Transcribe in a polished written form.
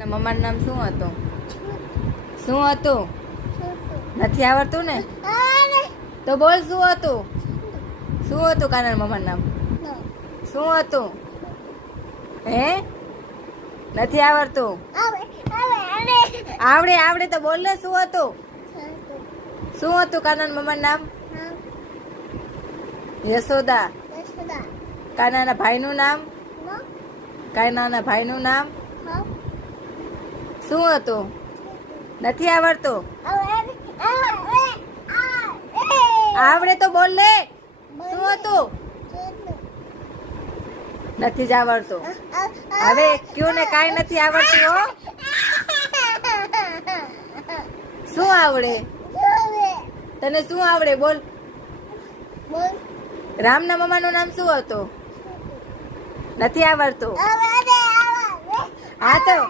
મમ્માનું નામ શું હતું? શું હતું? નથી આવડતું ને? તો બોલ શું હતું? શું હતું કાના મમ્માનું નામ? શું હતું? હે? નથી આવડતું? આવડે આવડે તો બોલ ને શું હતું? શું હતું કાના મમ્માનું નામ? યશોદા. કાનાના ભાઈનું નામ? કાનાના ભાઈનું નામ શું હતું? નથી આવડતું? આવડે તો બોલ લે. શું હતું? નથી જ આવડતું. હવે કયું ને કાંઈ નથી આવડતું હો. શું આવડે? તને શું આવડે બોલ? રામના મમ્માનું નામ શું હતું? નથી આવડતું. હા તો